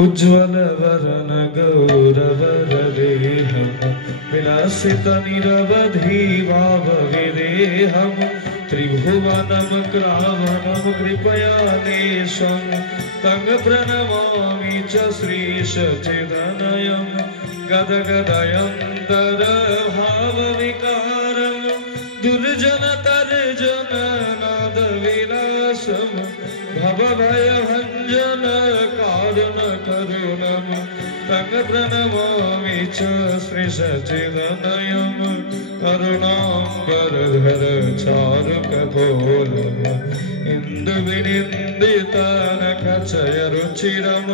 उज्ज्वल वरन गौरवरदेहं विलासित निरवधि भाव विदेहं त्रिभुवनं क्रावनं कृपयालेशं तं प्रणमामि च श्रीशचिदनयं गदगदयन्तर भावविकारं दुर्जनतर्जन नादविलासं भवभयभञ्जन कारुण करुणं तं प्रणमामि च श्रीशचिदनयं करुणाम्बरधर चारुकपोलम् इन्दुविनिन्दितनखचयरुचिरं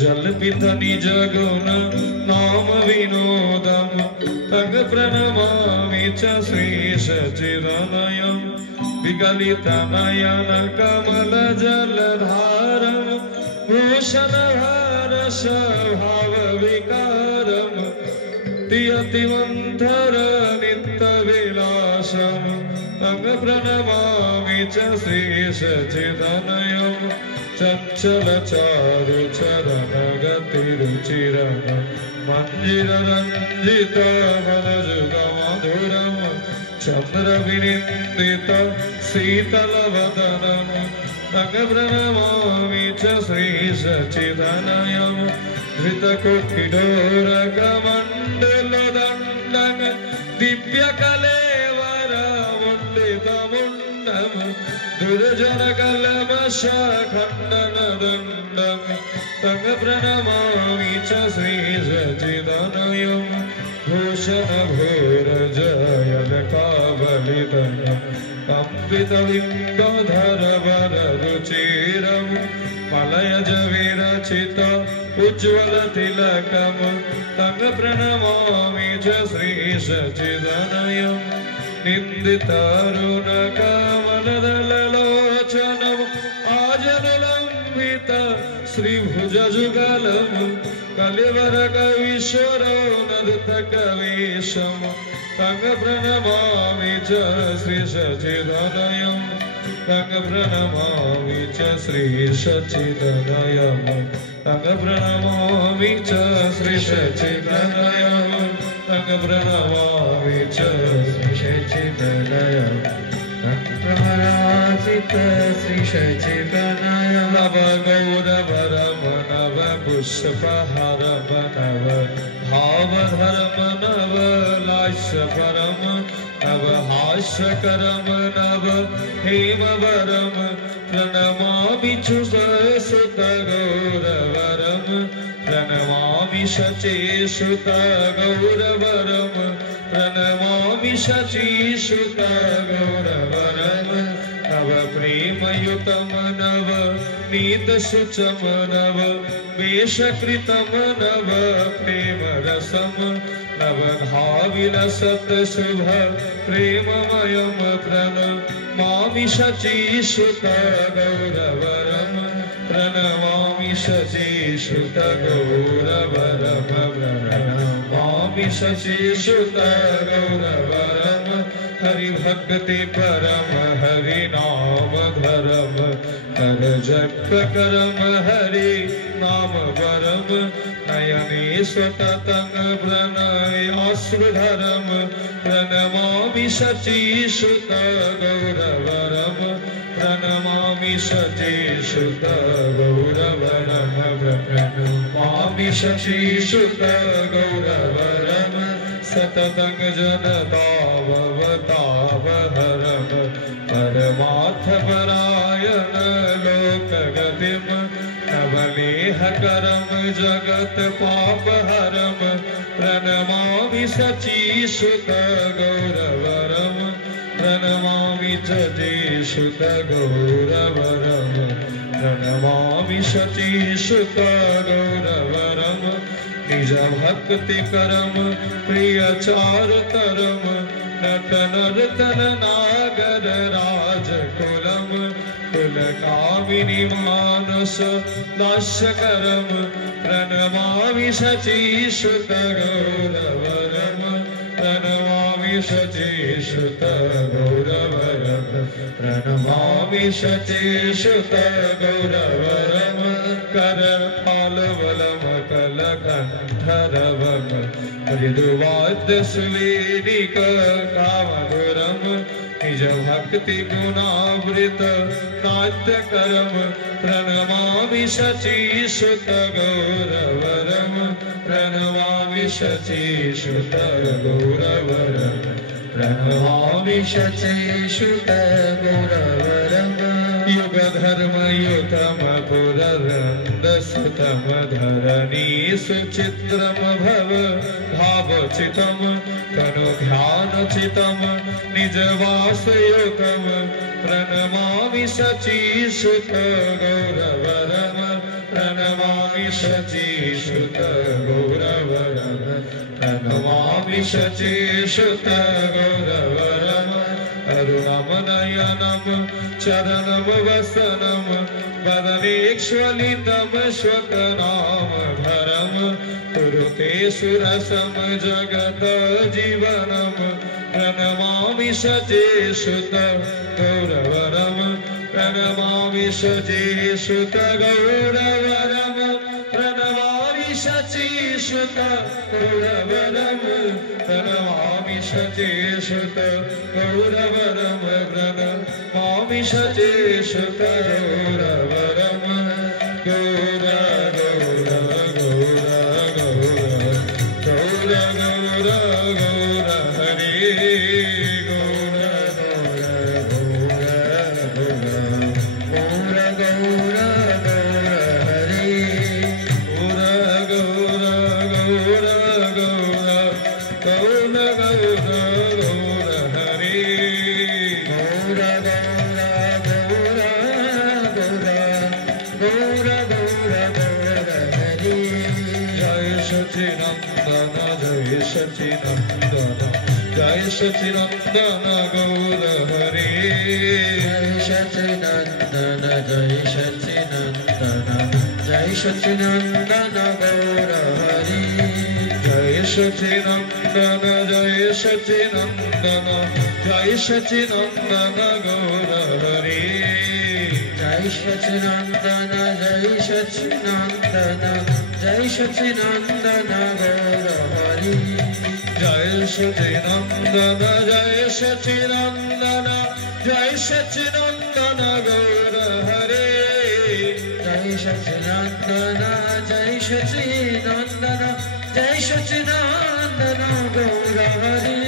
जल्पित निजगुण नाम विनोदं तं प्रणमामि च श्रीशचिदनयं विगलितनयन कमलजलधारं भूषणहरसभावविकारं तियतिमन्थर नित्यविलासं तं प्रणमामि च श्रीशचिदनयं चञ्चलचारुचरणगतिरुचिरं मञ्जिररञ्जितमनजुगमधुरं चन्द्रविनिन्दित शीतलवदनं तं प्रणमामि च श्रीशचिदनयं धृतकुटिडोरकमण्डलदण्डं दिव्यकलेवरमुण्डितमुण्डं दुर्जनकल्मषखण्डनदण्डं तं प्रणमामि च श्रीशचिदनयं भूषणभूरजयलकावलितनं कम्पितबिम्बधरवररुचिरं मलयज विरचित उज्ज्वलतिलकं तं प्रणमामि च श्रीशचिदनयं निन्दितरुणकमलदललोचनम् आजनुलम्बित श्रीभुजजुगलं कलिवरकवीश्वरो नर्तकवेशं तं प्रणमामि च श्रीशचिदनयं तं प्रणमामि च श्रीशचिदनयं तं प्रणमामि च श्रीशचिदनयं तं प्रणमामि च श्रीशचिदनयं प्रमराजित श्रीशचिदनयं नव गौरवरम नव पुष्पहारम नव भावधर्म नव लास्यपरम नव हास्यकरम नव हेमवरम प्रणमामि सुत गौरवरम प्रणमामि शचीसुत गौरवरम प्रणमामि शचीसुत गौरवरम नव प्रेमयुतं नव नीतशुचं नव वेशकृतं नव प्रेमरसं नव धाविलसत् शुभ प्रेममयं प्रणमामि शचीसुत गौरवरम प्रणमामि शचीसुत गौरवरम प्रणमामि शचीसुत गौरवरम हरिभक्ति परम हरिनाम धरम कर जप करम हरि नाम परम नयने स्वततं प्रणयाश्रुधरम प्रणमामि शचीसुत गौरवरम प्रणमामि शचीसुत गौरवरम प्रणमामि शचीसुत गौरवरम सततं जनतावतावहरम परमार्थपरायण लोकगतिं नवलेहकरं जगत् पापहरम प्रणमामि शचीसुत गौरवरम प्रणमामि शचीसुत गौरवरम प्रणमामि शचीसुत गौरवरम निज भक्ति करम प्रिय चारुतरम नटनर्तन नागर राजकुलम कुलकामिनी मानस दास्यकरम प्रणमामि शचीसुत गौरवरम प्रणमामि शचीसुत गौरवरम प्रणमामि शचीसुत गौरवरम कर गन्धर्वं मृदुवाद्यसुवेदिककामधुरं निजभक्तिगुणावृत नाट्यकरं प्रणमामि शचीसुतगौरवरं प्रणमामि शचीसुतगौरवरं प्रणमामि शचीसुतगौरवरं युगधर्मयुतं पुररन्दसुतं धरणी सुचित्रं भव भावचितं तनुध्यानचितं निजवासयुतं प्रणमामि शचीसुतगौरवरं प्रणमामि शचीसुतगौरवरं प्रणमामि शचीसुतगौरवरं अरुणं नयनं चरणं वसनं वदनेक्ष्वलितं श्वकनामभरं कुरुते सुरसं जगत जीवनं प्रणमामि शचीसुतगौरवरं प्रणमामि शचीसुतगौरवरं प्रणमामि शचीसुतगौरवरं प्रणमामि शचीसुतगौरवरं प्रणमामि शचीसुतगौरवरं गौर गौर गौर गौर गौर गौर हरे गौर गौर गौर गौर गौर गौर हरे गौर गौर गौर गौर गौर गौर गौर हरे गौर गौर गौर गौर गौर गौर गौर हरे जय सच्चिदानंद जय सच्चिदानंद जय सच्चिदानंद गौर हरे जय सच्चिदानंद जय सच्चिदानंद जय सच्चिदानंद गौर हरे जय सच्चिदानंद जय सच्चिदानंद जय सच्चिदानंद गौर हरे जय सच्चिदानंद जय सच्चिदानंद जय सच्चिदानंद गौर हरे जय सच्चिदानंद जय सच्चिदानंद जय सच्चिदानंद गौर हरे जय सच्चिदानंद जय सच्चिदानंद जय सच्चिदानंद गौर हरे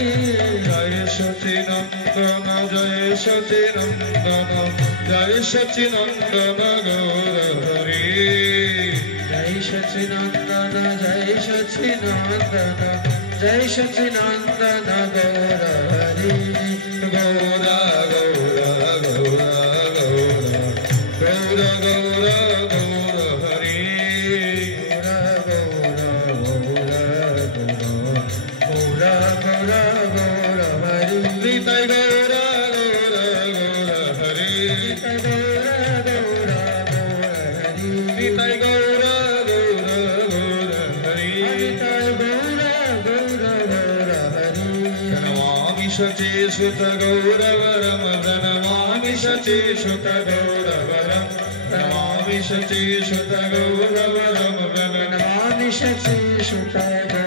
जय सच्चिदानंद जय सच्चिदानंद जय सच्चिदानंद गौर हरे जय सच्चिदानंद जय सच्चिदानंद जय सच्चिदानंद गौर हरे गौर गौर गौर गौर गौर गौर गौर हरे गौर गौर गौर गौर गौर हरे निताय गौर गौर गौर हरे गौर गौर गौर हरे निताय गौर गौर गौर हरे निताय गौर गौर गौर हरे प्रणमामि शचीसुतगौरवरं प्रणमामि शचीसुतगौरवरं प्रणमामि शचीसुतगौरवरं प्रणमामि शचीसुतगौरवरं